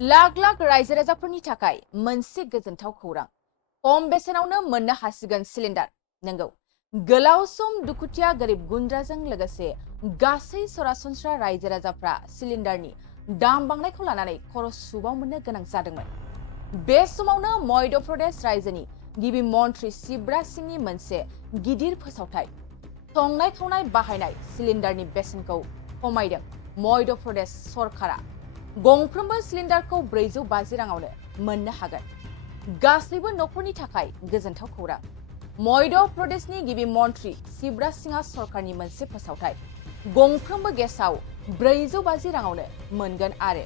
लाख लाख रायजो राजाफोरनि थाखाय मोनसे गोजोनथाव खौरां खम बेसेनावनो मोननो हासिगोन सिलिन्डार नंगौ गोलाव सम दुखुथिया गोरिब गुन्द्राजों लोगोसे गासै सरासनस्रा रायजो राजाफ्रा सिलिन्डारनि दाम बांनायखौ लानानै खर' सुबाव मोननो गोनां जादोंमोन। बे समावनो मध्य प्रदेश रायजोनि गिबि मन्थ्रि शिवराज सिंहनि मोनसे गिदिर फोसावथाय संनाय खावनाय बाहायनाय सिलिन्डारनि बेसेनखौ खमायदों मध्य प्रदेश सरकारा। गंफ्रोमबो सिलिन्डारखौ 450 राङावनो मोननो हागोन। गासैबो नखरनि थाखाय गोजोनथाव खौरां। मध्य प्रदेशनि गिबि मन्थ्रि शिवराज सिंह सरकारनि मोनसे फोसावथाय गंफ्रोमबो गेसआव 450 राङावनो मोनगोन आरो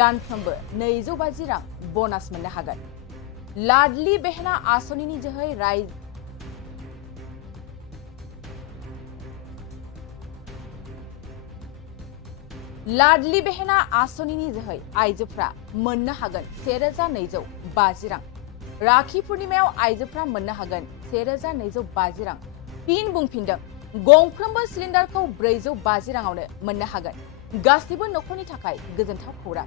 दानफ्रोमबो 250 रां ब'नास मोननो हागोन। लाडली बेहना आसनिनि जोहै लाडली बेहना आसनिनि जोहै आइजोफ्रा मोननो हागोन 1250 रां। राखि पूर्णिमायाव आइजोफ्रा मोननो हागोन 1250 रां। फिन बुंफिनदों गंफ्रोमबो सिलिन्डारखौ 450 राङावनो मोननो हागोन। गासैबो नखरनि थाखाय गोजोनथाव खौरां।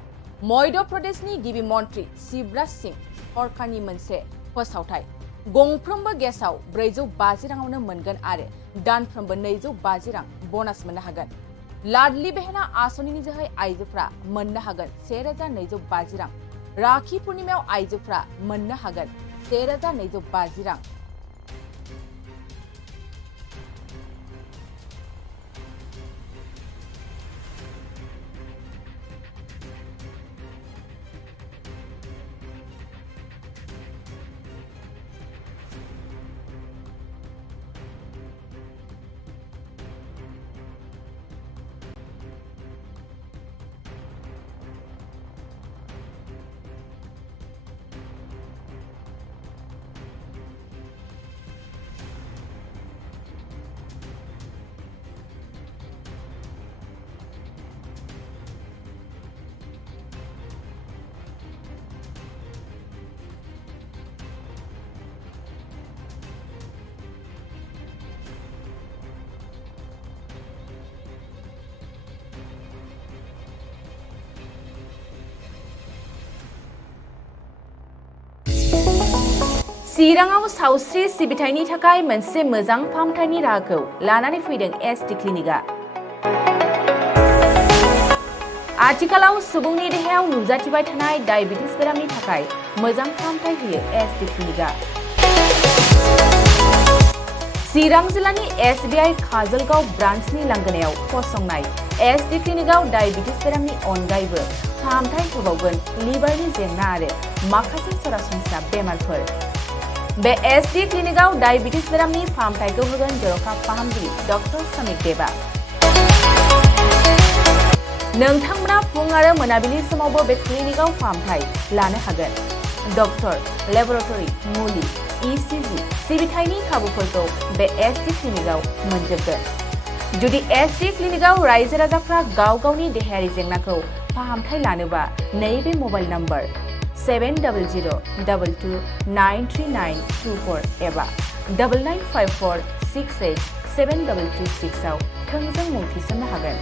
मध्य प्रदेशनि गिबि मन्थ्रि शिवराज सिंह सरकारनि मोनसे फोसावथाय गंफ्रोमबो गेसआव 450 राङावनो मोनगोन आरो दानफ्रोमबो 250 रां ब'नास मोननो हागोन। लाडली बेहना आसनिनि जोहै आइजोफ्रा मोननो हागोन 1250 रां। राखि पूर्णिमायाव आइजोफ्रा मोननो हागोन 1250 रां। चिराङाव सावस्रि सिबिथायनि थाखाय मोनसे मोजां फाहामथायनि राहाखौ लानानै फैदों एसडी क्लिनिकआ। आथिखालाव सुबुंनि देहायाव नुजाथिबाय थानाय डायबिटिस बेरामनि थाखाय मोजां फाहामथाय होयो एसडी क्लिनिकआ। चिरां जिल्लानि एसबीआई काजलगाव ब्रान्चनि लांगोनायाव फसंनाय एसडी क्लिनिकआव डायबिटिस बेरामनि अनगायैबो फाहामथाय होबावगोन लिभारनि जेंना आरो माखासे सरासनस्रा बेमारफोर। बे एसडी क्लिनिकआव डायबिटिस बेरामनि फाहामथायखौ होगोन जर'खा फाहामगिरि डक्टर समिक देबा। नोंथांमोना फुं आरो मोनाबिलि समावबो बे क्लिनिकआव फाहामथाय लानो हागोन। डक्टर, लेबरेटरि, मुलि, इसिजि सिबिथायनि खाबुफोरखौ बे एसडी क्लिनिकआव मोनजोबगोन। जुदि एसडी क्लिनिकआव रायजो राजाफ्रा गाव गावनि देहायारि जेंनाखौ फाहामथाय लानोबा नैबे मबाइल नम्बर 7002293924 एबा 9954687226 आव थोंजों मुं थिसननो हागोन।